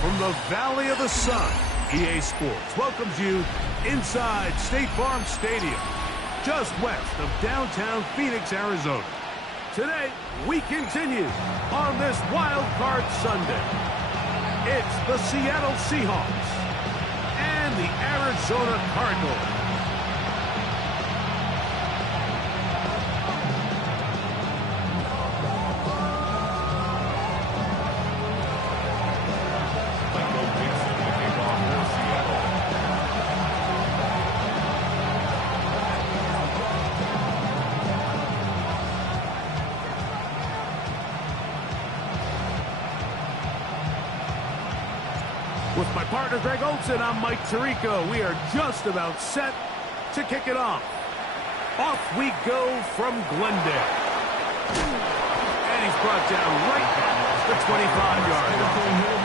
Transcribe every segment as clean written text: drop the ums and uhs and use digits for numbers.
from the Valley of the Sun, EA Sports welcomes you inside State Farm Stadium, just west of downtown Phoenix, Arizona. Today, we continue on this Wildcard Sunday. It's the Seattle Seahawks and the Arizona Cardinals. With my partner, Greg Olson, I'm Mike Tirico. We are just about set to kick it off. Off we go from Glendale. And he's brought down right at the 25-yard line.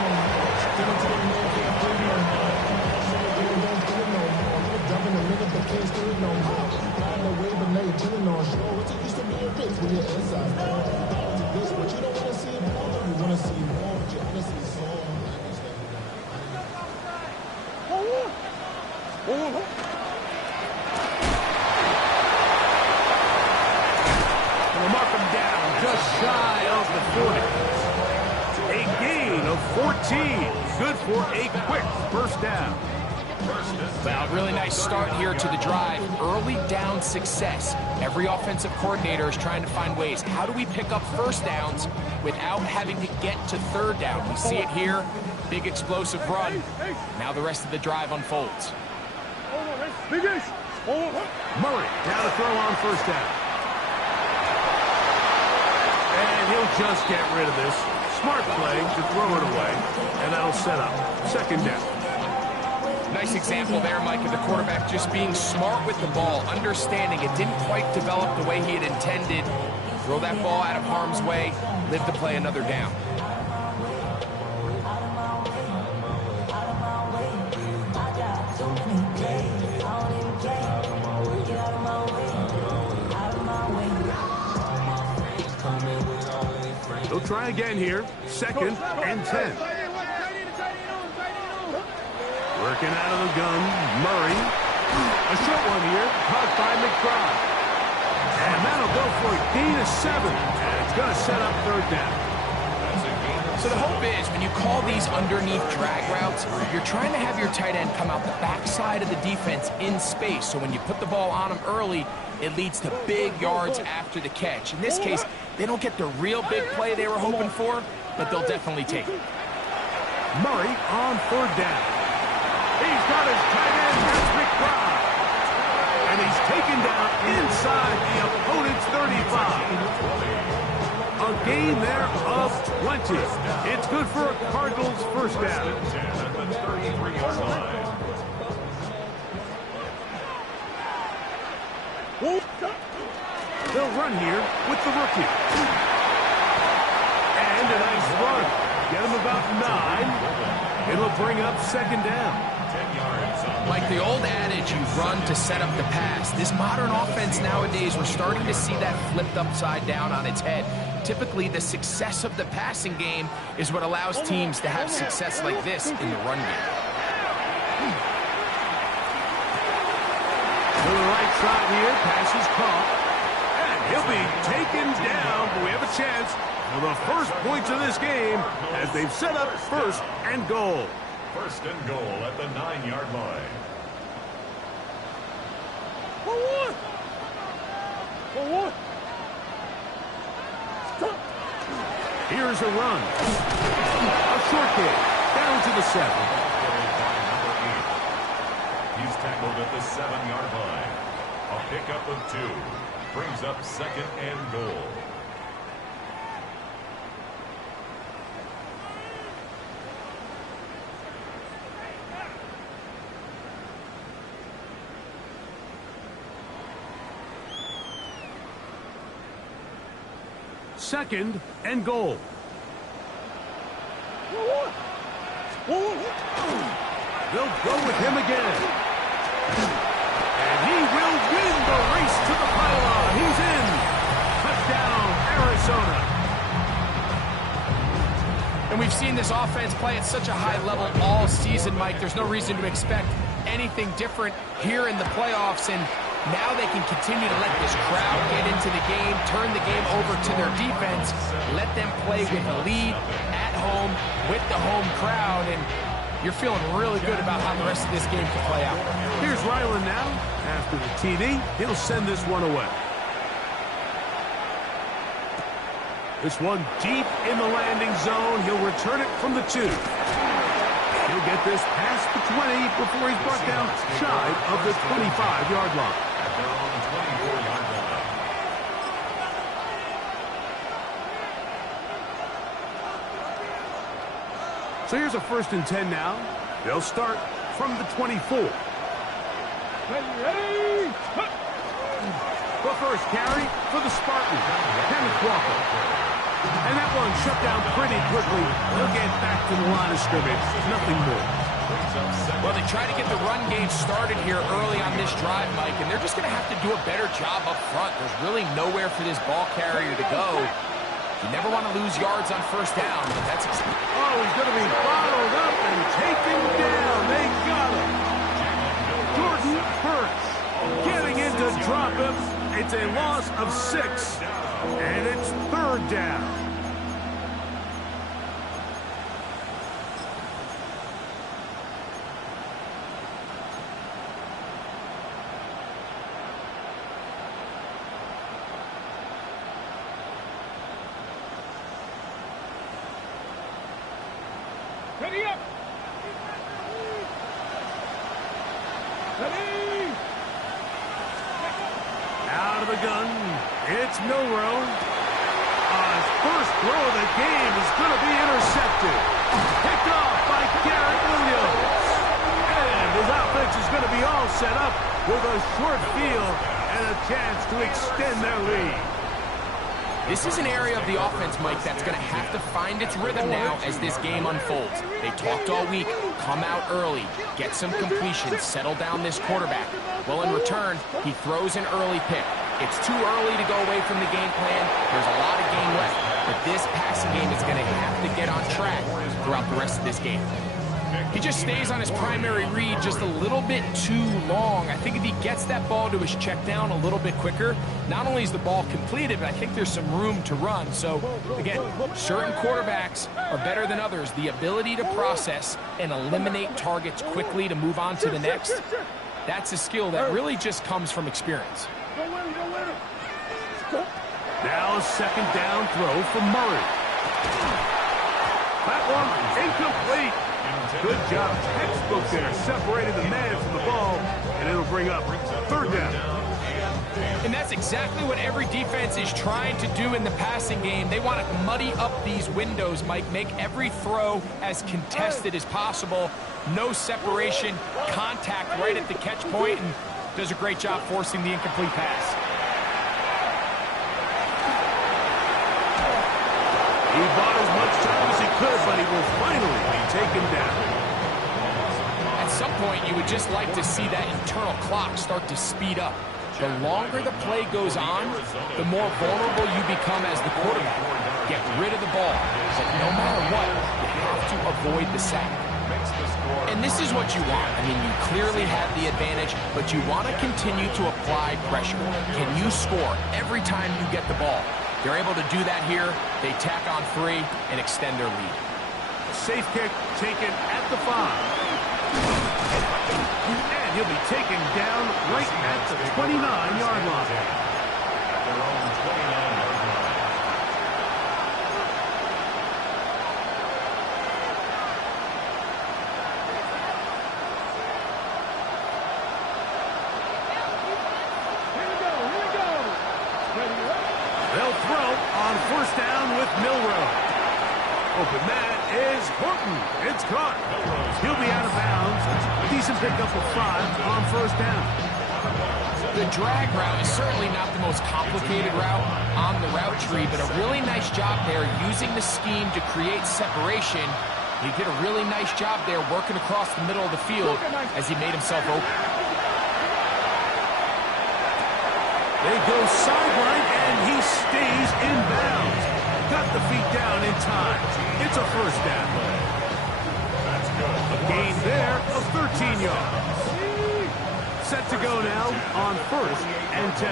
We'll mark him down just shy of the 40. A gain of 14. Good for a quick first down. Well, really nice start here to the drive. Early down success. Every offensive coordinator is trying to find ways. How do we pick up first downs without having to get to third down? We see it here. Big explosive run. Now the rest of the drive unfolds. Murray down to throw on first down. And he'll just get rid of this. Smart play to throw it away. And that'll set up second down. Nice example there, Mike, of the quarterback just being smart with the ball, understanding it didn't quite develop the way he had intended. Throw that ball out of harm's way, live to play another down. He'll try again here. Second and 10. Working out of the gun, Murray. A short one here, caught by McBride. And that'll go for a gain of 7. And it's going to set up third down. So the hope is when you call these underneath drag routes, you're trying to have your tight end come out the backside of the defense in space. So when you put the ball on him early, it leads to big yards after the catch. In this case, they don't get the real big play they were hoping for, but they'll definitely take it. Murray on third down. He's got his tight end, that's McBride. And he's taken down inside the opponent's 35. A gain there of 20. It's good for a Cardinals first down. They'll run here with the rookie. And a nice run. Get him about 9. It'll bring up second down. Like the old adage, you run to set up the pass. This modern offense nowadays, we're starting to see that flipped upside down on its head. Typically, the success of the passing game is what allows teams to have success like this in the run game. To the right side here, pass is caught. And he'll be taken down, but we have a chance for the first points of this game as they've set up first and goal. First and goal at the 9-yard line. Here's a run. A short kick down to the 7. He's tackled at the 7-yard line. A pickup of 2. Brings up second and goal. Second and goal. They'll go with him again. And he will win the race to the pylon. He's in. Touchdown, Arizona. And we've seen this offense play at such a high level all season, Mike. There's no reason to expect anything different here in the playoffs, and now they can continue to let this crowd get into the game, turn the game over to their defense, let them play with a lead at home with the home crowd, and you're feeling really good about how the rest of this game can play out. Here's Ryland now. After the TD, he'll send this one away. This one deep in the landing zone. He'll return it from the 2. He'll get this past the 20 before he's brought down shy of the 25-yard line. At their own 24-yard line. So here's a 1st and 10 now. They'll start from the 24. The first carry for the Spartans, Kenneth Walker. And that one shut down pretty quickly. They'll get back to the line of scrimmage. Nothing more. Well, they try to get the run game started here early on this drive, Mike, and they're just going to have to do a better job up front. There's really nowhere for this ball carrier to go. You never want to lose yards on 1st down, but that's... Oh, he's going to be bottled up and taken down. They got him. Jordan Hurts getting in to drop him. It's a loss of 6, and it's 3rd down. Ready up! Ready! Out of the gun, it's Milrow. His first throw of the game is going to be intercepted. Picked off by Garrett Williams. And his offense is going to be all set up with a short field and a chance to extend their lead. This is an area of the offense, Mike, that's going to have to find its rhythm now as this game unfolds. They talked all week, come out early, get some completions, settle down this quarterback. Well, in return, he throws an early pick. It's too early to go away from the game plan. There's a lot of game left, but this passing game is going to have to get on track throughout the rest of this game. He just stays on his primary read just a little bit too long. I think if he gets that ball to his check down a little bit quicker, not only is the ball completed, but I think there's some room to run. So, again, certain quarterbacks are better than others. The ability to process and eliminate targets quickly to move on to the next, that's a skill that really just comes from experience. Now a 2nd down throw from Murray. That one incomplete. Good job, textbook there, separating the man from the ball, and it'll bring up 3rd down. And that's exactly what every defense is trying to do in the passing game. They want to muddy up these windows, Mike, make every throw as contested as possible. No separation, contact right at the catch point, and does a great job forcing the incomplete pass. He bought as much time as he could, but he will finally be taken down. At some point, you would just like to see that internal clock start to speed up. The longer the play goes on, the more vulnerable you become as the quarterback. Get rid of the ball, but no matter what, you have to avoid the sack. And this is what you want. I mean, you clearly have the advantage, but you want to continue to apply pressure. Can you score every time you get the ball? They're able to do that here. They tack on 3 and extend their lead. Safe kick taken at the 5. And he'll be taken down right at the 29-yard line. At their own 29-yard line. They'll throw on 1st down with Milrow. Open man is Horton. It's caught. He'll be out of bounds. Decent pickup of 5 on 1st down. The drag route is certainly not the most complicated route on the route tree, but a really nice job there using the scheme to create separation. He did a really nice job there working across the middle of the field as he made himself open. They go sideline, and he stays in bounds. Got the the feet down in time. It's a first down. A gain there of 13 yards. Set to go now on 1st and 10.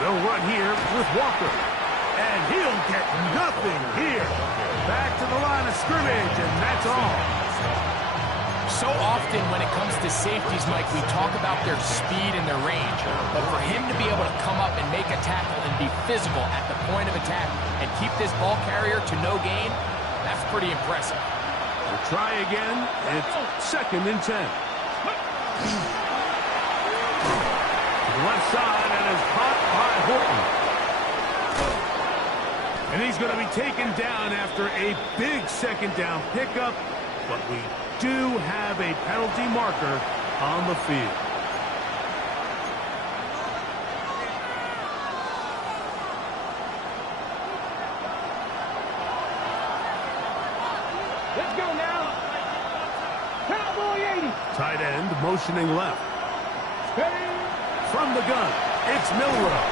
They'll run here with Walker. And he'll get nothing here. Back to the line of scrimmage, and that's all. So often when it comes to safeties, Mike, we talk about their speed and their range. But for him to be able to come up and make a tackle and be physical at the point of attack and keep this ball carrier to no gain, that's pretty impressive. We'll try again. It's 2nd and 10. Left side, and is caught by Horton. And he's going to be taken down after a big 2nd down pickup, but we do have a penalty marker on the field. Let's go now. Cowboy 80. Tight end motioning left. Steady. From the gun, it's Milrow.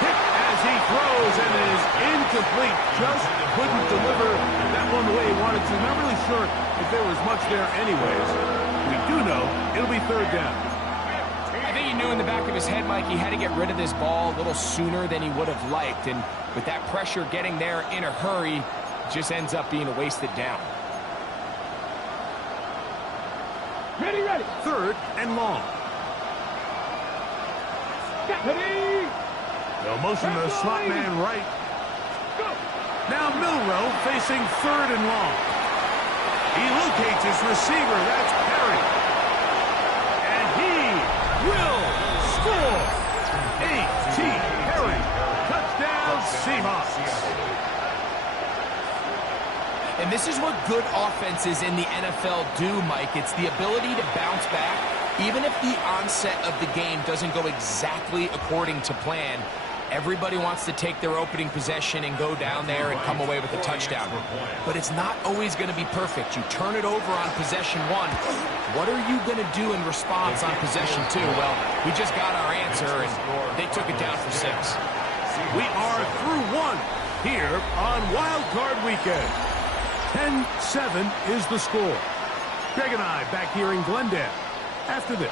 Hit as he throws, and it is incomplete. Just couldn't deliver that one the way he wanted to. Not really sure if there was much there anyways. We do know it'll be 3rd down. I think he knew in the back of his head, Mike, he had to get rid of this ball a little sooner than he would have liked. And with that pressure getting there in a hurry, it just ends up being a wasted down. Ready, ready. 3rd and long. Ready. They'll motion the slot man right. Now Milrow facing 3rd and long. He locates his receiver. That's Perry. And he will score. A.T. Perry. Touchdown Seahawks. And this is what good offenses in the NFL do, Mike. It's the ability to bounce back. Even if the onset of the game doesn't go exactly according to plan, everybody wants to take their opening possession and go down there and come away with a touchdown. But it's not always going to be perfect. You turn it over on possession 1. What are you going to do in response on possession 2? Well, we just got our answer, and they took it down for 6. We are through 1 here on Wildcard Weekend. 10-7 is the score. Greg and I back here in Glendale after this.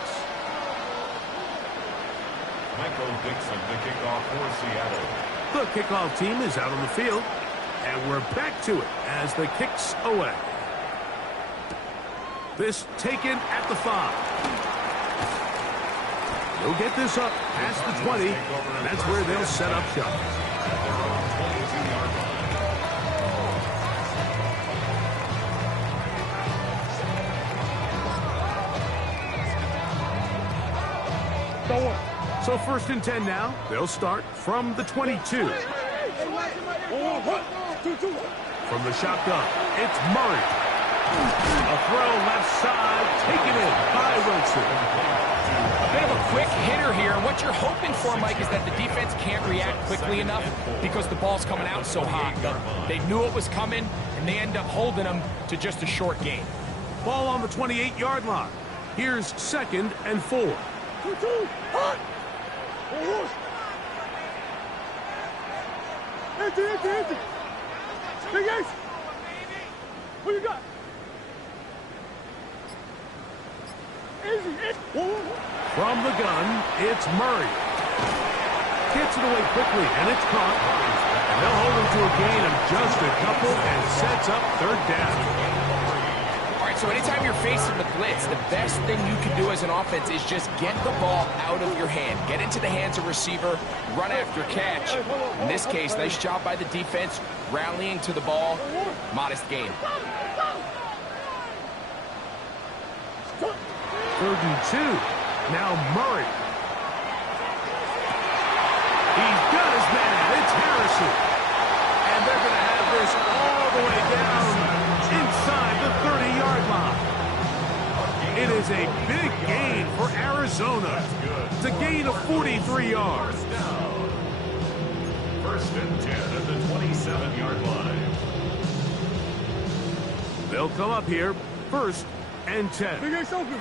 Michael Dixon, the kickoff for Seattle. The kickoff team is out on the field, and we're back to it as the kick's away. This taken at the 5. They'll get this up past the 20, and that's where they'll set up shop. So 1st and 10 now. They'll start from the 22. From the shotgun, it's Murray. A throw left side, taken in by Wilson. A bit of a quick hitter here, and what you're hoping for, Mike, is that the defense can't react quickly enough because the ball's coming out so hot. But they knew it was coming, and they end up holding them to just a short gain. Ball on the 28-yard line. Here's 2nd and 4. Empty. Big Ace. What you got? Easy. From the gun, it's Murray. Gets it away quickly, and it's caught. And they'll hold him to a gain of just a couple and sets up 3rd down. So anytime you're facing the blitz, the best thing you can do as an offense is just get the ball out of your hand. Get into the hands of receiver, run after catch. In this case, nice job by the defense, rallying to the ball. Modest gain. 3rd and 2. Now Murray. He's got his man. It's Harrison. And they're going to have this all the way down inside the 30-yard line. It is a big gain for Arizona. It's a gain of 43 yards. 1st and 10 at the 27-yard line. They'll come up here, 1st and 10. Big Ace open.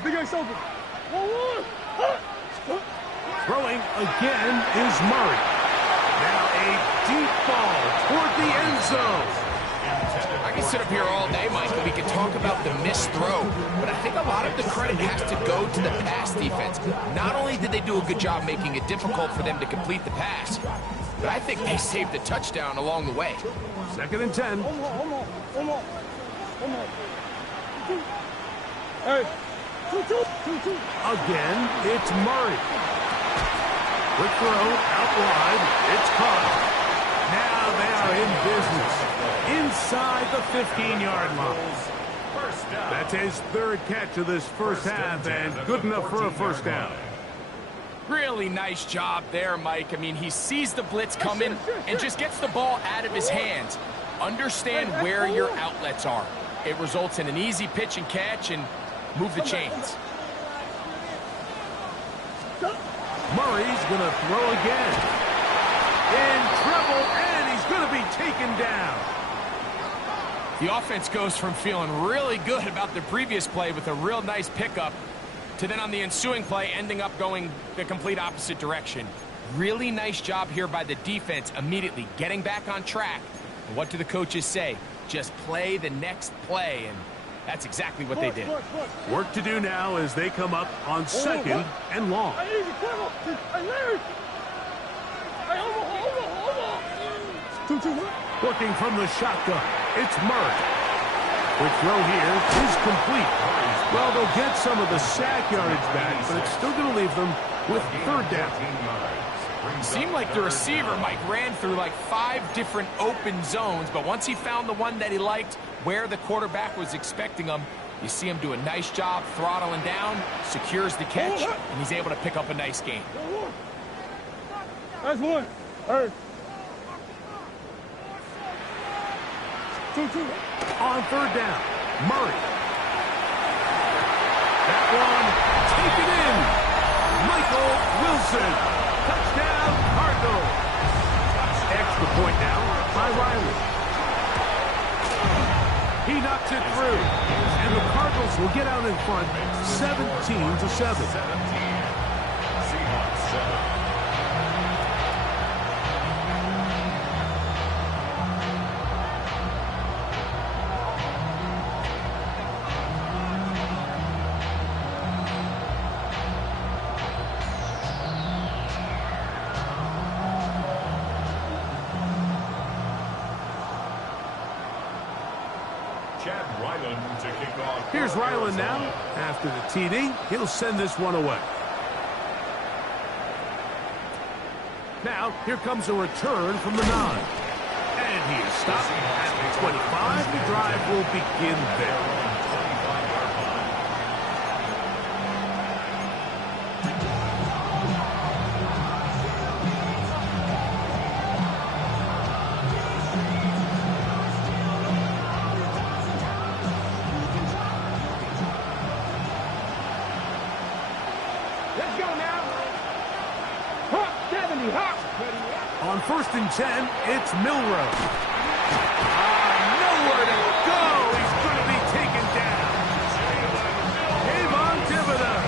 1-1. Throwing again is Murray. Now a deep ball toward the end zone. I can sit up here all day, Mike, and we can talk about the missed throw, but I think a lot of the credit has to go to the pass defense. Not only did they do a good job making it difficult for them to complete the pass, but I think they saved a touchdown along the way. 2nd and 10. Again, it's Murray. Quick throw, out wide. It's caught. Now they are in business. Inside the 15-yard line. That's his 3rd catch of this first half, and good enough for a first down. Really nice job there, Mike. I mean, he sees the blitz coming and just gets the ball out of his hands. Understand where your outlets are. It results in an easy pitch and catch and move the chains. Murray's going to throw again. In trouble, and he's going to be taken down. The offense goes from feeling really good about the previous play with a real nice pickup to then on the ensuing play ending up going the complete opposite direction. Really nice job here by the defense immediately getting back on track. And what do the coaches say? Just play the next play, and that's exactly what they did. Work to do now as they come up on 2nd and long. Working from the shotgun, it's Murray. Quick throw here is complete. Well, they'll get some of the sack yardage back, but it's still going to leave them with 3rd down. It seemed like the receiver, Mike, ran through like 5 different open zones, but once he found the one that he liked, where the quarterback was expecting him, you see him do a nice job throttling down, secures the catch, and he's able to pick up a nice gain. That's one. On 3rd down, Murray. That one taken in. Michael Wilson. Touchdown, Cardinals. Extra point now by Riley. He knocks it through. And the Cardinals will get out in front 17-7. Seahawks 7. Here's Ryland now. After the TD, he'll send this one away. Now, here comes a return from the 9. And he is stopped at the 25. The drive will begin there. On 1st and 10, it's Milrow. Nowhere to go. He's going to be taken down. Avon Thibodeau.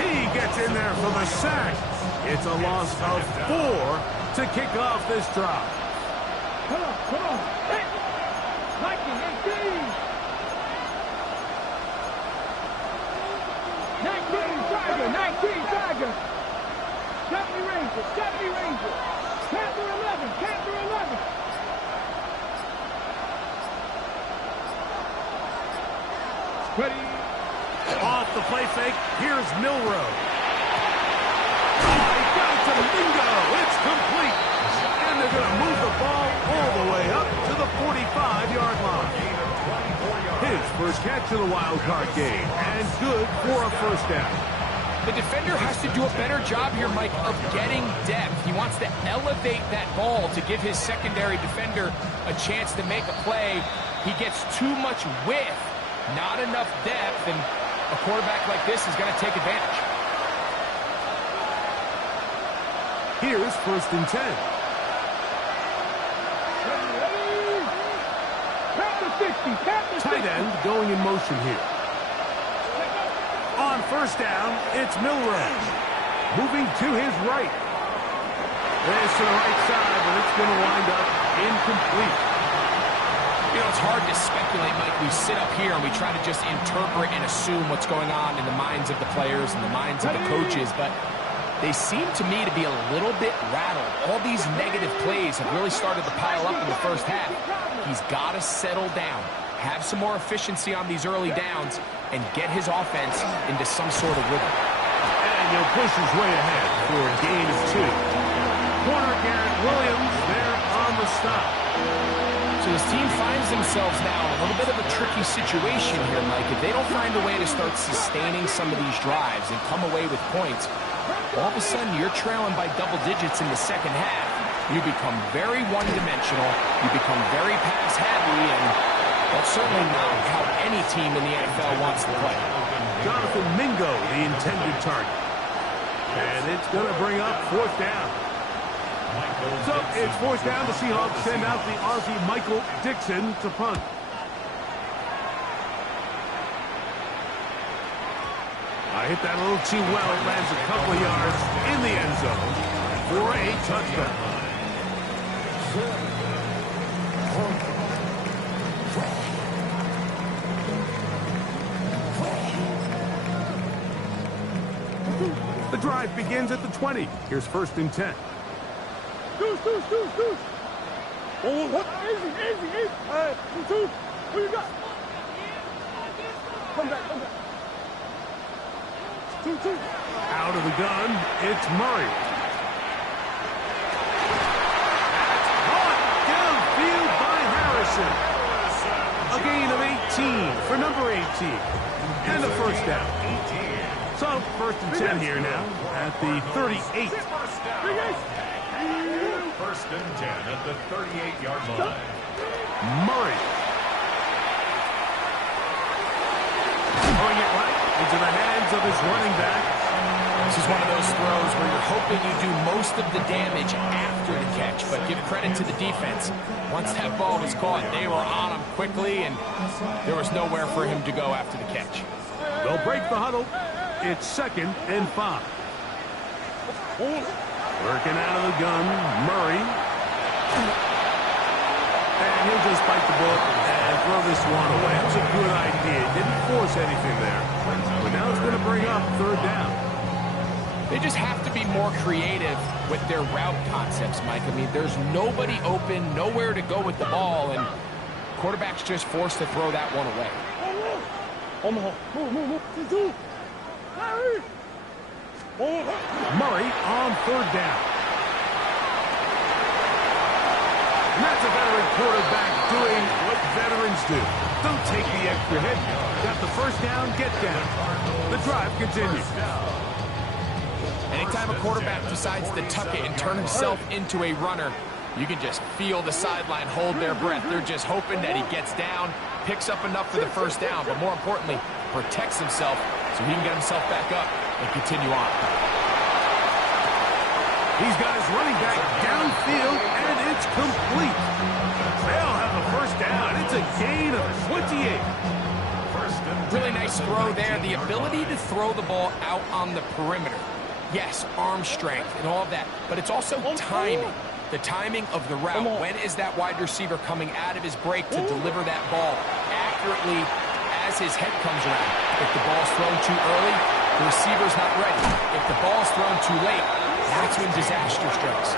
He gets in there for the sack. It's a loss of 4 to kick off this drive. Come on. Hey. 19, Tiger. 70 Rangers. Panther 11. Ready. Off the play fake, here's Milrow. Oh, he got it to Mingo. It's complete. And they're going to move the ball all the way up to the 45-yard line. His first catch of the wild card game, and good for a first down. The defender has to do a better job here, Mike, of getting depth. He wants to elevate that ball to give his secondary defender a chance to make a play. He gets too much width, not enough depth, and a quarterback like this is going to take advantage. Here's 1st and 10. Tight end going in motion here. On 1st down, it's Milrow. Moving to his right. This to the right side, but it's going to wind up incomplete. You know, it's hard to speculate, Mike. We sit up here and we try to just interpret and assume what's going on in the minds of the players and the minds of the coaches, but they seem to me to be a little bit rattled. All these negative plays have really started to pile up in the first half. He's got to settle down, have some more efficiency on these early downs, and get his offense into some sort of rhythm. And he'll push his way ahead for a gain of 2. Corner Garrett Williams there on the stop. So this team finds themselves now in a little bit of a tricky situation here, Mike. If they don't find a way to start sustaining some of these drives and come away with points, all of a sudden you're trailing by double digits in the second half. You become very one-dimensional. You become very pass-heavy, and that's certainly not how any team in the NFL wants to play. Jonathan Mingo, the intended target. And it's going to bring up 4th down. So it's 4th down. The Seahawks send out the Aussie Michael Dixon to punt. I hit that a little too well. It lands a couple of yards in the end zone for a touchdown. The drive begins at the 20. Here's 1st and 10. Deuce. Oh, what? Easy. All right, 2. Who you got? Come back. 2. Out of the gun, it's Murray. That's caught downfield by Harrison. A gain of 18 for number 18. And a 1st down. So, 1st and 10 here now at the 38. 1st and 10 at the 38-yard line. Murray. Throwing it right into the hands of his running back. This is one of those throws where you're hoping you do most of the damage after the catch, but give credit to the defense. Once that ball was caught, they were on him quickly, and there was nowhere for him to go after the catch. They'll break the huddle. It's 2nd and 5. Working out of the gun, Murray. And he'll just bite the bullet and throw this one away. It was a good idea. Didn't force anything there. But now it's going to bring up 3rd down. They just have to be more creative with their route concepts, Mike. I mean, there's nobody open, nowhere to go with the ball, and quarterback's just forced to throw that one away. Move. Murray on 3rd down. And that's a veteran quarterback doing what veterans do. Don't take the extra hit. Got the 1st down, get down. The drive continues. Anytime a quarterback decides to tuck it and turn himself into a runner, you can just feel the sideline hold their breath. They're just hoping that he gets down, picks up enough for the 1st down, but more importantly, protects himself so he can get himself back up and continue on. He's got his running back downfield, and it's complete. They'll have a 1st down. It's a gain of 28. Really nice throw there. The ability to throw the ball out on the perimeter. Yes, arm strength and all of that, but it's also timing. The timing of the route. When is that wide receiver coming out of his break to deliver that ball accurately as his head comes around? If the ball's thrown too early, the receiver's not ready. If the ball's thrown too late, that's when disaster strikes.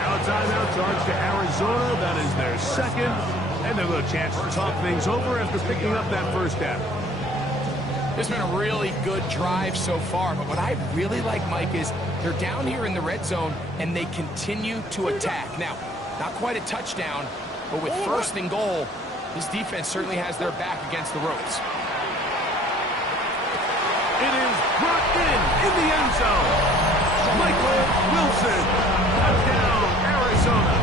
Now a timeout charge to Arizona. That is their 2nd. And they'll have a chance to talk things over after picking up that 1st down. It's been a really good drive so far, but what I really like, Mike, is they're down here in the red zone, and they continue to attack. Now, not quite a touchdown, but with 1st and goal, this defense certainly has their back against the ropes. It is brought in the end zone. Michael Wilson, touchdown, Arizona.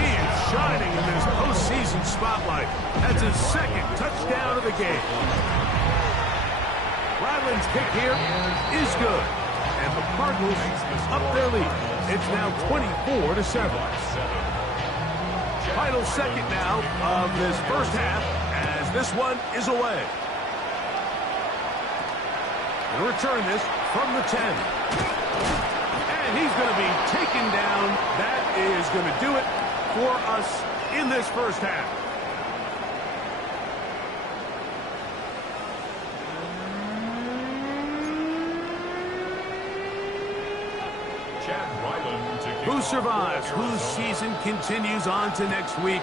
He is shining in this postseason spotlight. That's his 2nd touchdown of the game. Ryland's kick here is good. And the Cardinals up their lead. It's now 24-7. Final 2nd now of this 1st half as this one is away. And return this from the 10. And he's going to be taken down going to do it for us in this first half. Who survives? Whose season continues on to next week?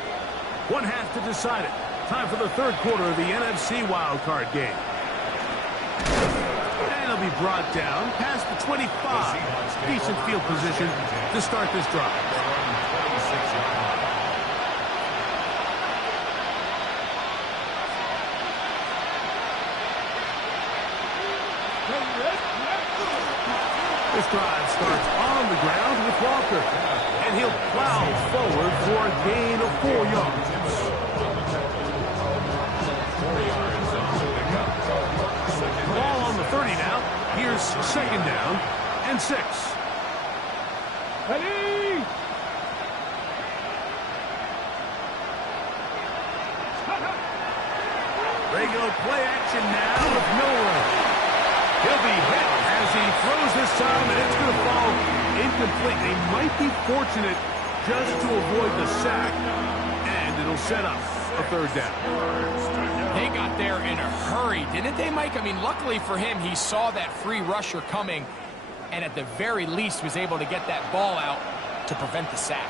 One half to decide it. Time for the third quarter of the NFC Wildcard game. And it'll be brought down past the 25. Decent field position to start this drive. This drive starts on the ground with Walker, and he'll plow forward for a gain of 4 yards. Ball on the 30 now. Here's second down and 6. Ready? Regular play action now with Miller. He'll be hit as he throws this time, and it's going to fall incomplete. They might be fortunate just to avoid the sack, and it'll set up a third down. They got there in a hurry, didn't they, Mike? I mean, luckily for him, he saw that free rusher coming, and at the very least was able to get that ball out to prevent the sack.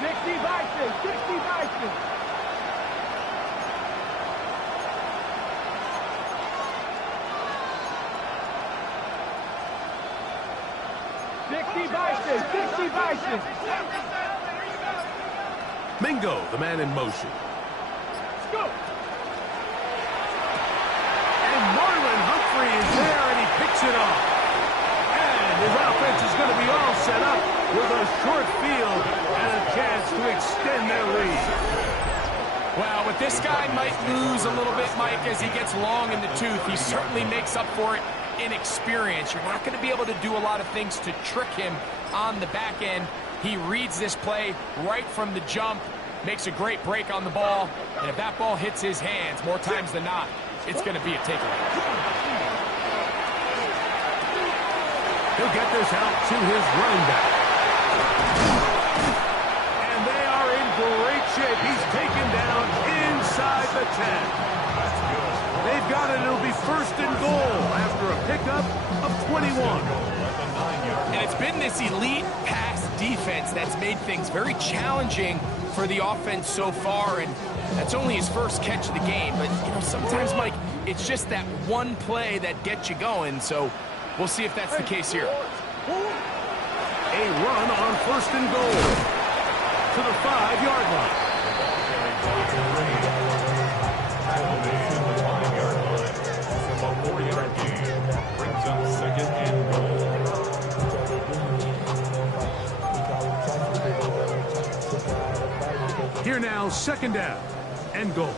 60 Bison, 60 Bison. 60 Bison, 60 Bison. Mingo, the man in motion. Let's go. And Marlon Humphrey is there, and he picks it off. And his offense is going to be all set up with a short field and a chance to extend their lead. Well, with this guy might lose a little bit, Mike, as he gets long in the tooth. He certainly makes up for it in experience. You're not going to be able to do a lot of things to trick him on the back end. He reads this play right from the jump, makes a great break on the ball, and if that ball hits his hands more times than not, it's going to be a takeaway. He'll get this out to his running back. And they are in great shape. He's taken down inside the 10. They've got it. It'll be first and goal after a pickup of 21. And it's been this elite pass defense that's made things very challenging for the offense so far, and that's only his first catch of the game. But, you know, sometimes, Mike, it's just that one play that gets you going, so we'll see if that's the case here. A run on first and goal to the 5-yard line. Here now, second down and goal.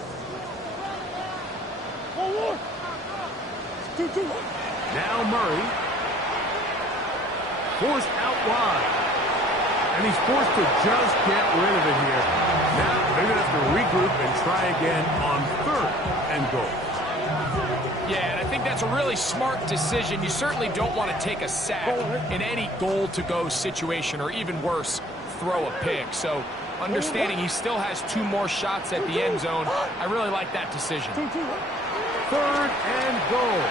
Now Murray. Forced out wide. And he's forced to just get rid of it here. Now they're going to have to regroup and try again on third and goal. Yeah, and I think that's a really smart decision. You certainly don't want to take a sack in any goal-to-go situation, or even worse, throw a pick. So understanding he still has 2 more shots at the end zone, I really like that decision. Third and goal.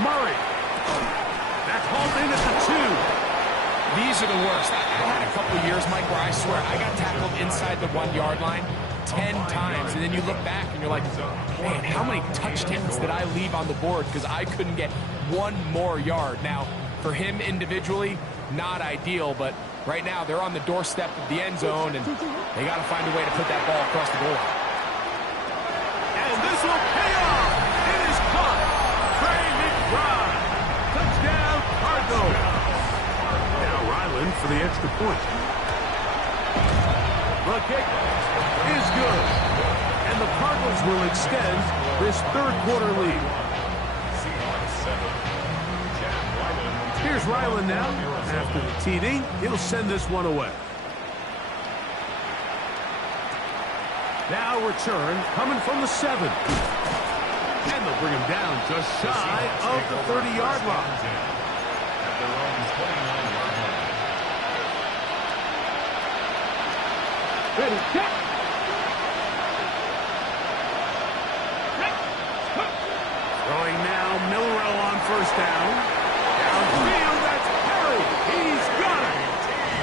Murray. That's hauled in at the 2. These are the worst. I had a couple of years, Mike, where I swear I got tackled inside the 1-yard line 10 times, and then you look back and you're like, man, how many touchdowns did I leave on the board because I couldn't get 1 more yard? Now, for him individually, not ideal, but right now they're on the doorstep of the end zone, and they got to find a way to put that ball across the goal line. And this will pay off. It is caught. Trey McBride. Touchdown, Cardinals. Now Ryland for the extra point. The kick is good. And the Cardinals will extend this third quarter lead. Here's Ryland now. After the TD, he'll send this one away. Now return coming from the 7. And they'll bring him down just shy of the 30-yard line. Ready, set. Throwing now, Milrow on first down. Downfield, that's Perry. He's got it.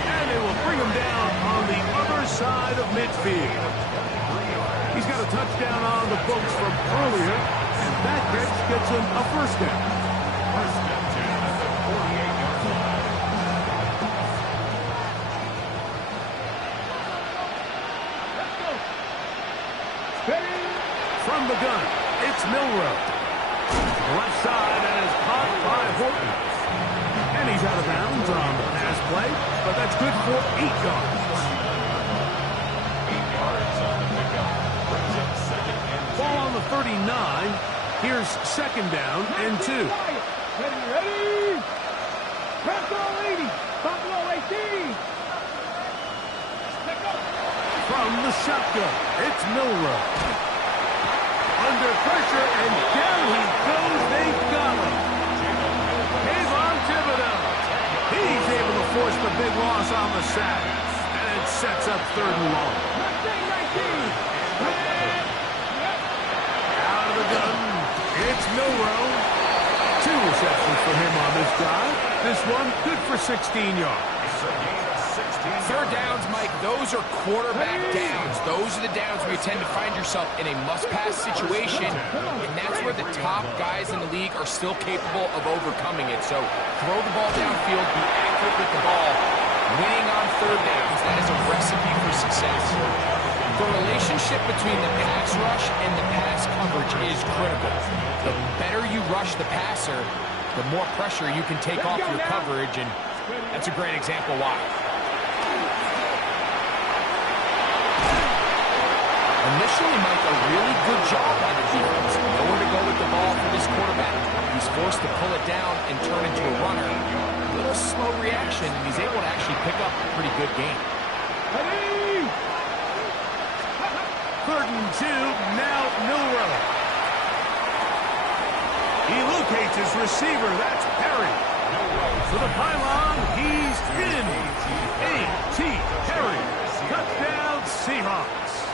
And they will bring him down on the other side of midfield. He's got a touchdown on the books from earlier, and that catch gets him a first down. First and 10 at the 48-yard line. Let's go. Ready. From the gun, it's Milrow. Left side, and is caught by Horton. And he's out of bounds on the pass play, but that's good for 8 yards. 8 yards on the pickup. Brings up second and 2. Ball on the 39. Here's second down and 2. Ready, ready. Bravo 80. Buffalo 18. Let's go. From the shotgun, it's Milrow. Under pressure, and down he goes. They've got him. Kayvon Thibodeau. He's able to force the big loss on the sack. And it sets up third and long. 19. Out of the gun, it's Milrow. 2 receptions for him on this drive. This one good for 16 yards. It's a gain of 16. Third downs, Mike, those are quarterback downs. Those are the downs where you tend to find yourself in a must-pass situation, and that's where the top guys in the league are still capable of overcoming it. So throw the ball downfield, be accurate with the ball. Winning on third downs, that is a recipe for success. The relationship between the pass rush and the pass coverage is critical. The better you rush the passer, the more pressure you can take off your coverage, and that's a great example why. Initially, Mike, a really good job by the defense. Nowhere to go with the ball for this quarterback. He's forced to pull it down and turn into a runner. A little slow reaction, and he's able to actually pick up a pretty good game. Ready. Third and 2, now Milrow. He locates his receiver, that's Perry. To the pylon, he's in. A.T. Perry, touchdown Seahawks.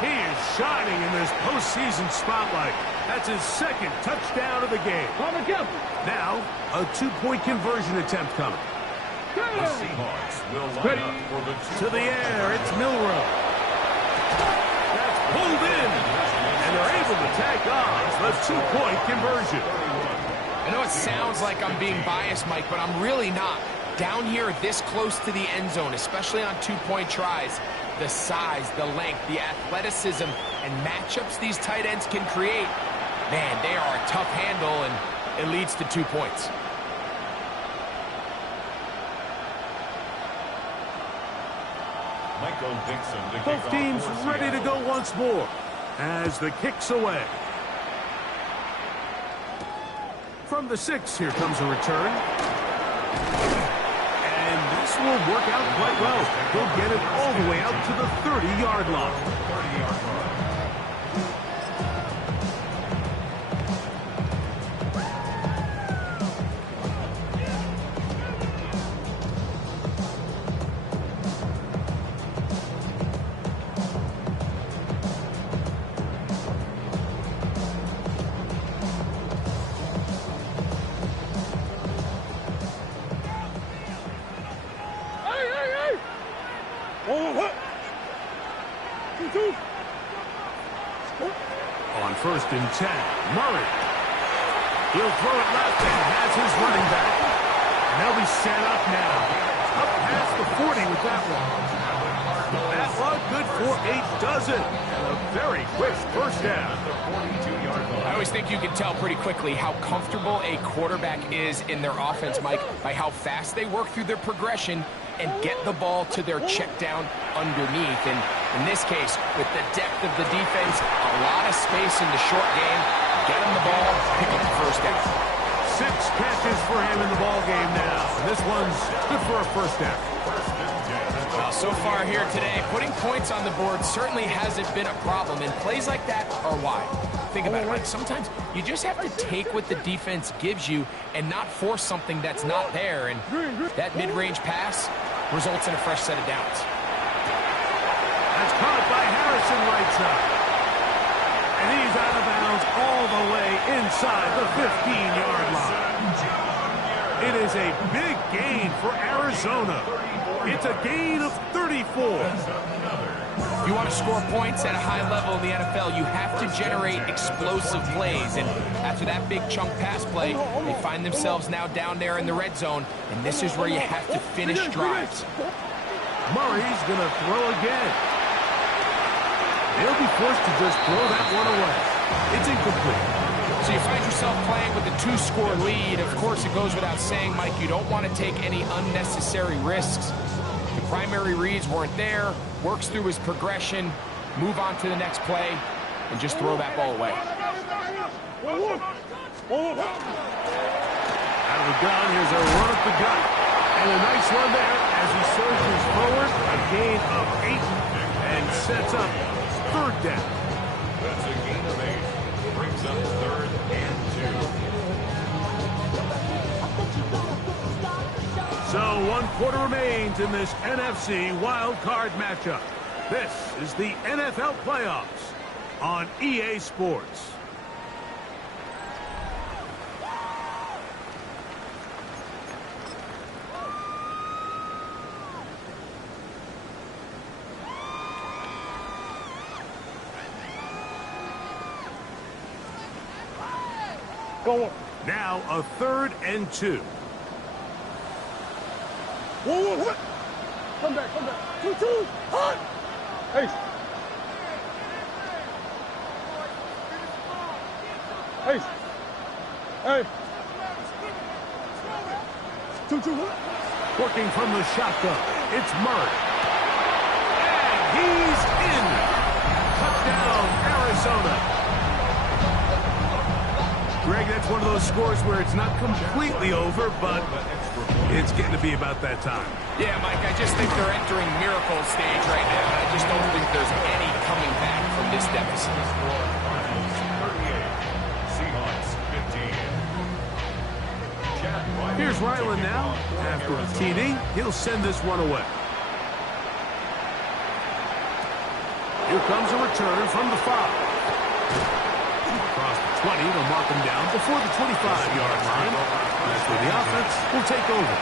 He is shining in this postseason spotlight. That's his second touchdown of the game. On the jump. Now, a 2-point conversion attempt coming. The Seahawks will line up for the To the air, it's Milrow. That's pulled in. And they're able to tack on the 2-point conversion. I know it sounds like I'm being biased, Mike, but I'm really not. Down here this close to the end zone, especially on 2-point tries, the size, the length, the athleticism, and matchups these tight ends can create, man, they are a tough handle, and it leads to 2 points. Michael Dixon to kick Both off teams for ready to Seattle. go once more as the kick's away. From the 6, here comes a return. And this will work out quite well. He'll get it all the way out to the 30-yard line. 30-yard line. On first and 10, Murray. He'll throw it left and has his running back. And they'll be set up now. Up past the 40 with that one. That one good for 8 dozen. And a very quick first down. The 42-yard line. I always think you can tell pretty quickly how comfortable a quarterback is in their offense, Mike, by how fast they work through their progression and get the ball to their check down underneath. And in this case, with the depth of the defense, a lot of space in the short game, get him the ball, pick up the first down. 6 catches for him in the ball game now. This one's good for a first down. Well, so far here today, putting points on the board certainly hasn't been a problem, and plays like that are why. Think about it, Mike. Sometimes you just have to take what the defense gives you and not force something that's not there, and that mid-range pass results in a fresh set of downs. That's caught by Harrison right side. And he's out of bounds all the way inside the 15-yard line. It is a big gain for Arizona. It's a gain of 34. You want to score points at a high level in the NFL, you have to generate explosive plays. And after that big chunk pass play, they find themselves now down there in the red zone. And this is where you have to finish drives. Murray's going to throw again. They'll be forced to just throw that one away. It's incomplete. So you find yourself playing with a 2-score lead. Of course, it goes without saying, Mike, you don't want to take any unnecessary risks. The primary reads weren't there. Works through his progression, move on to the next play, and just throw that ball away. Out of the gun, here's a run up the gut. And a nice run there as he surges forward. A gain of 8 and sets up third down. That's a gain of 8. Brings up third and 2. So 1 quarter remains in this NFC Wildcard matchup. This is the NFL playoffs on EA Sports. Now a 3rd and 2. Whoa. Come back. 2-2. Hot. Hey. 2-2. Working from the shotgun, it's Murray. And he's in. Touchdown, Arizona. Greg, that's one of those scores where it's not completely over, but it's getting to be about that time. Yeah, Mike, I just think they're entering miracle stage right now. I just don't think there's any coming back from this deficit. Seahawks 15. Here's Ryland now. After a TD, he'll send this one away. Here comes a return from the 5. Across the 20, they'll mark him down before the 25-yard line. That's where the offense will take over.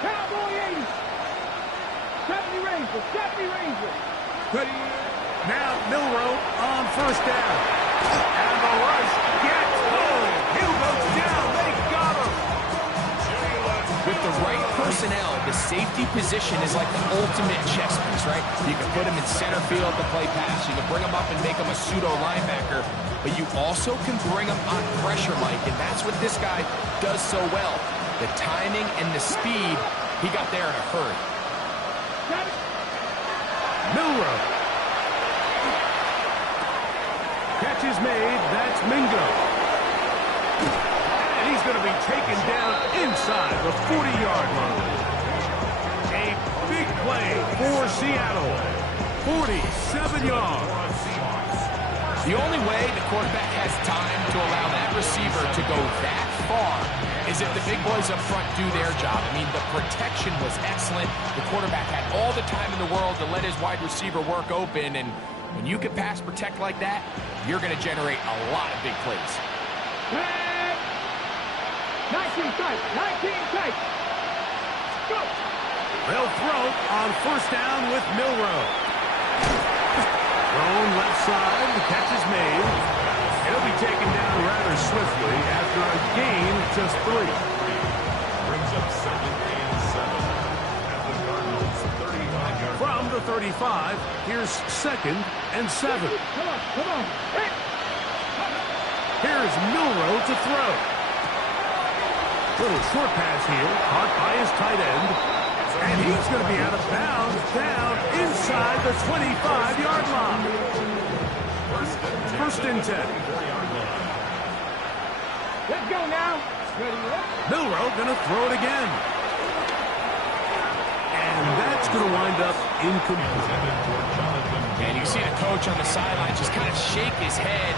Cowboy 80. 70 Rangers. Now Milroe on first down. And the rush gets home. Hill goes down. They got him. With the right personnel, the safety position is like the ultimate chess piece, right? You can put him in center field to play pass. You can bring him up and make him a pseudo linebacker. But you also can bring him on pressure, Mike, and that's what this guy does so well. The timing and the speed, he got there in a hurry. Milroe. Catch is made. That's Mingo. And he's going to be taken down inside the 40-yard line. A big play for Seattle. 47 yards. The only way the quarterback has time to allow that receiver to go that far is if the big boys up front do their job. I mean, the protection was excellent. The quarterback had all the time in the world to let his wide receiver work open, and when you can pass protect like that, you're going to generate a lot of big plays. 19 tight. Go. They'll throw on first down with Milroe. Thrown left side. The catch is made. He'll be taken down rather swiftly after a gain of just 3. Brings up 2nd and 7. At the Cardinals 35-yard. From the 35, here's 2nd and 7. Come on. Hey. Here's Milroe to throw. Little short pass here, caught by his tight end. And he's going to be out of bounds down inside the 25-yard line. First and 10. Let's go now. Milroe going to throw it again. And that That's going to wind up incomplete. And you see the coach on the sideline just kind of shake his head.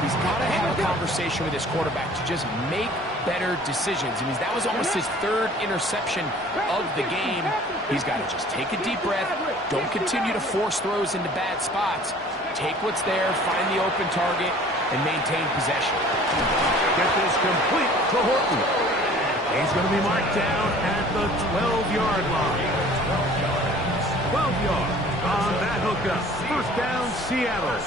He's got to have a conversation with his quarterback to just make better decisions. I mean, that was almost his third interception of the game. He's got to just take a deep breath. Don't continue to force throws into bad spots. Take what's there, find the open target, and maintain possession. Get this complete to Horton. He's going to be marked down at the 12-yard line. 12 yards on that hookup. First down, Seattle.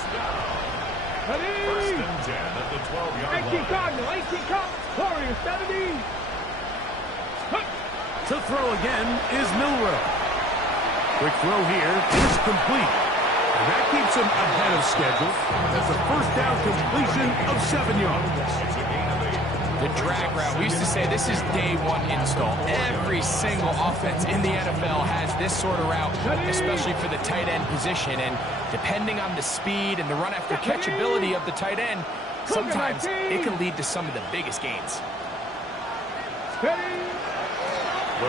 First and 10 at the 12-yard line. 18 Cardinals, 18 Cardinals, Warriors, 70. To throw again is Milrow. Quick throw here is complete. And that keeps him ahead of schedule. That's a first down completion of 7 yards. The drag route. We used to say this is day one install. Every single offense in the NFL has this sort of route, especially for the tight end position. And depending on the speed and the run after catch ability of the tight end, sometimes it can lead to some of the biggest gains. The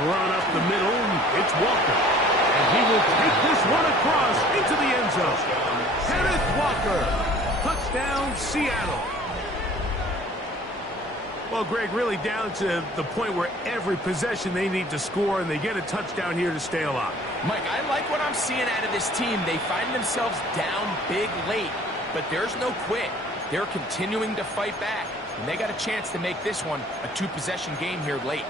run up the middle, it's Walker. And he will take this one across into the end zone. Kenneth Walker. Touchdown, Seattle. Well, Greg, really down to the point where every possession they need to score, and they get a touchdown here to stay alive. Mike, I like what I'm seeing out of this team. They find themselves down big late, but there's no quit. They're continuing to fight back, and they got a chance to make this one a two-possession game here late.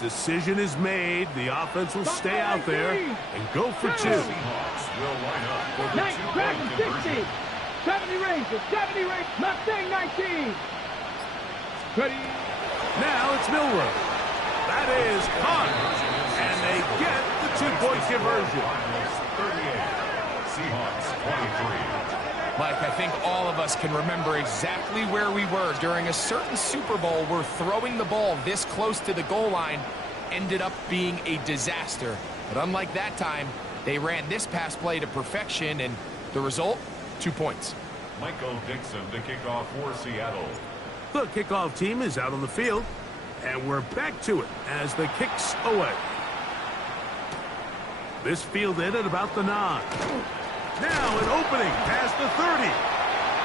Decision is made. The offense will stay out there and go for two. Seahawks will line up for the 9, two-point 60. conversion. 70 Rangers, 70 Rangers, Mustang 19. Ready? Now it's Milrow. That is caught. And they get the two-point conversion. Cardinals 38. Seahawks 23. Mike, I think all of us can remember exactly where we were during a certain Super Bowl where throwing the ball this close to the goal line ended up being a disaster. But unlike that time, they ran this pass play to perfection, and the result, 2 points. Michael Dixon to kick off for Seattle. The kickoff team is out on the field, and we're back to it as the kick's away. This fielded at about the 9. Now an opening past the 30.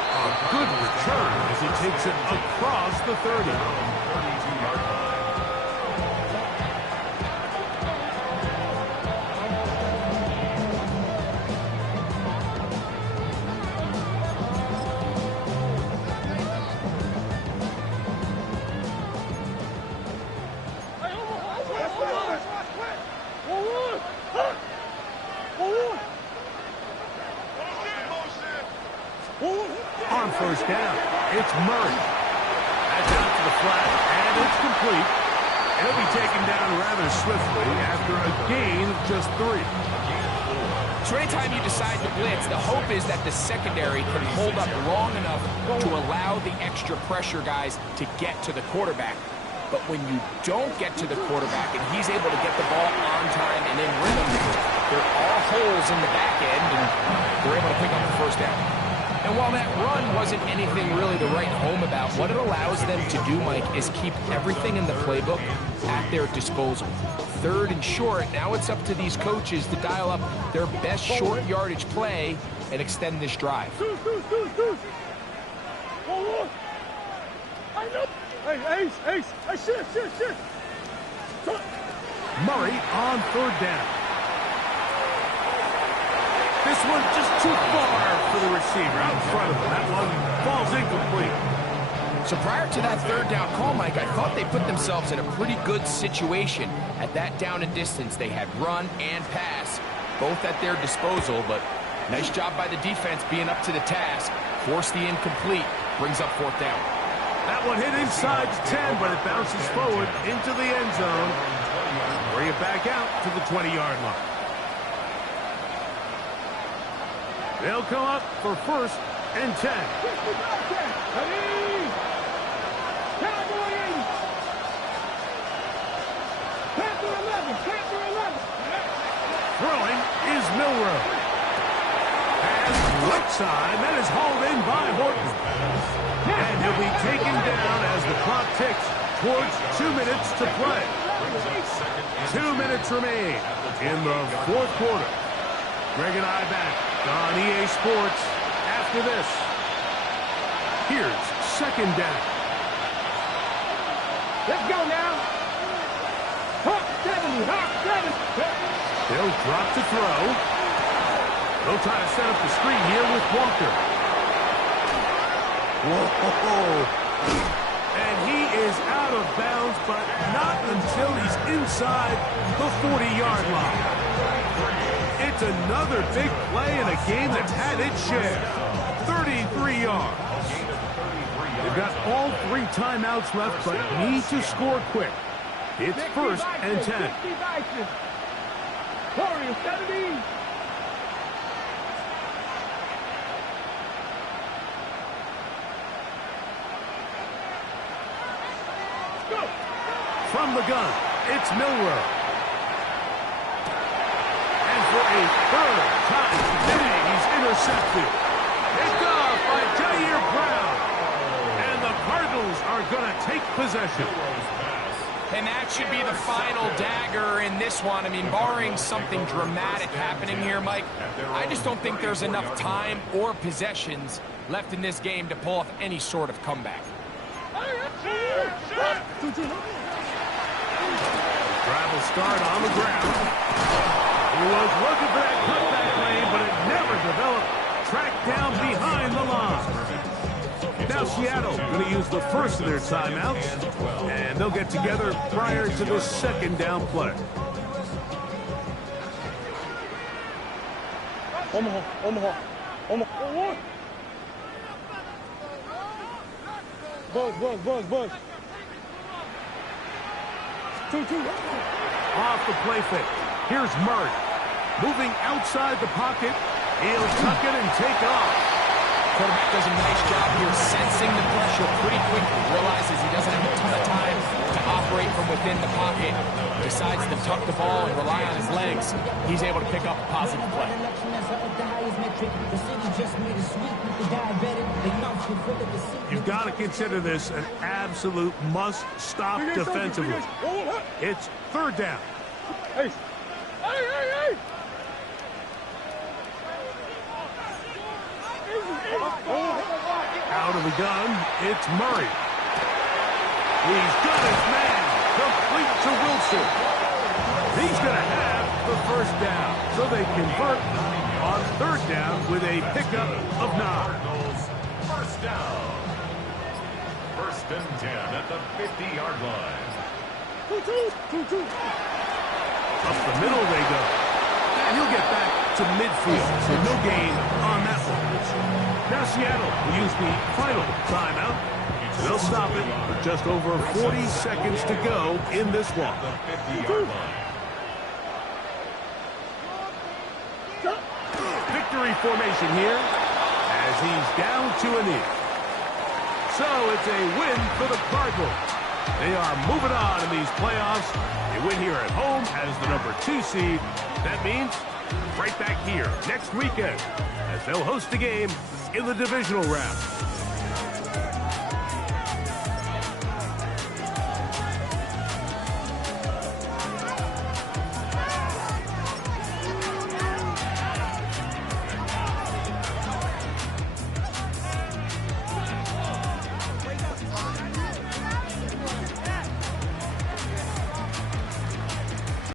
A good return as he takes it across the 30. 32-yard line. On first down, it's Murray. That's out to the flat, and it's complete. He'll be taken down rather swiftly after a gain of just 3. So anytime you decide to blitz, the hope is that the secondary can hold up long enough to allow the extra pressure guys to get to the quarterback. But when you don't get to the quarterback and he's able to get the ball on time and in rhythm, there are holes in the back end, and they're able to pick up the first down. And while that run wasn't anything really to write home about, what it allows them to do, Mike, is keep everything in the playbook at their disposal. Third and short, now it's up to these coaches to dial up their best short yardage play and extend this drive. Hey, Ace, shit. Murray on third down. This one just too far for the receiver out in front of him. That one falls incomplete. So prior to that third down call, Mike, I thought they put themselves in a pretty good situation. At that down and distance, they had run and pass, both at their disposal, but nice job by the defense being up to the task. Force the incomplete, brings up fourth down. That one hit inside the 10, but it bounces forward into the end zone. Bring it back out to the 20-yard line. They'll come up for first and 10. Throwing Milrow. Pass left side. That is hauled in by Horton. And he'll be taken down as the clock ticks towards 2 minutes to play. 2 minutes remain in the fourth quarter. Greg and I back on EA Sports after this. Here's second down. Let's go now. Hawk 7, Hawk 7. They'll drop to throw. They'll try to set up the screen here with Walker. Whoa. And he is out of bounds, but not until he's inside the 40-yard line. It's another big play in a game that's had its share. 33 yards. They've got all 3 timeouts left, but need to score quick. It's first and 10. Warriors 70. From the gun, it's Milrow. And for a third time today, he's intercepted. Picked off by Jair Brown. And the Cardinals are going to take possession. And that should be the final dagger in this one. I mean, barring something dramatic happening here, Mike, I just don't think there's enough time or possessions left in this game to pull off any sort of comeback. Travel start on the ground. He was looking for that cutback lane, but it never developed. Tracked down behind the line. Now Seattle going to use the first of their timeouts, and they'll get together prior to the second down play. Omaha. Buzz. 2-2. Off the play fake. Here's Murray. Moving outside the pocket. He'll tuck it and take off. Quarterback does a nice job here sensing the pressure pretty quickly. Realizes he doesn't have a ton of time to operate from within the pocket. Decides to tuck the ball and rely on his legs. He's able to pick up a positive play. You've got to consider this an absolute must-stop defensively. It's third down. Hey. Out of the gun, it's Murray. He's got his man. Complete to Wilson. He's going to have the first down. So they convert on third down with a pickup of 9. First down. First and 10 at the 50-yard line. 2-2. Up the middle they go. And he'll get back to midfield. So no gain on that one. Now Seattle will use the final timeout. They'll stop it with just over 40 seconds to go in this one. Victory formation here as he's down to a knee. So it's a win for the Cardinals. They are moving on in these playoffs. They win here at home as the number 2 seed. That means right back here next weekend as they'll host a game in the divisional round.